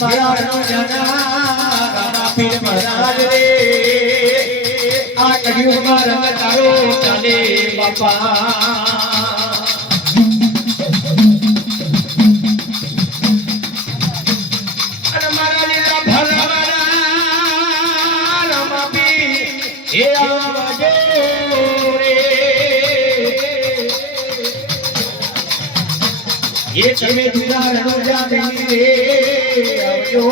મારા રામા પીર મહારાજ રે આ કળિયુગમાં રંગ તારો ચાલે બાપા ये तमे दुलार नो जाने रे आवजो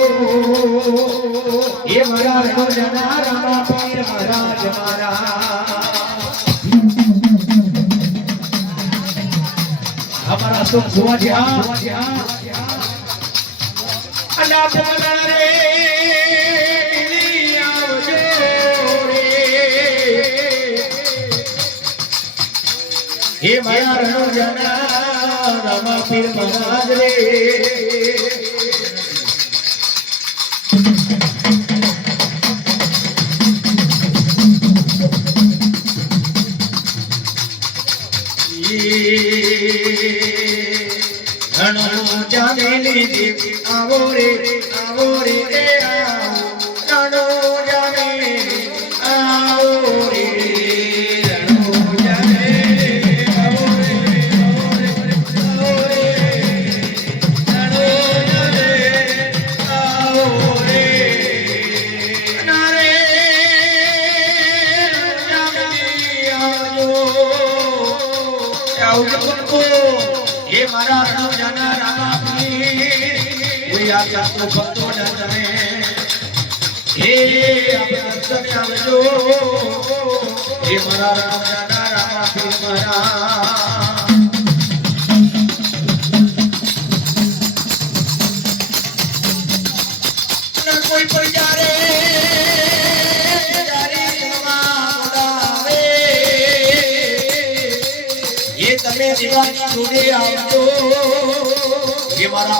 ये मरा नो जना रामा पीर महाराज मारा हमारा सुख हुआ जा अल्लाह बोला रे आवजो रे ये मरा नो जना रामा पीर महाराज रे घणो जाने ली आवो रे घणो जाने आओ रे ये मारा जना रामा पीर वो आजा तो भक्तो न जाने हे अपना सब आवजो ये मारा जना रामा पीर मारा न कोई पर जा रे તમે દીવાની જોડે આવજો ये मारा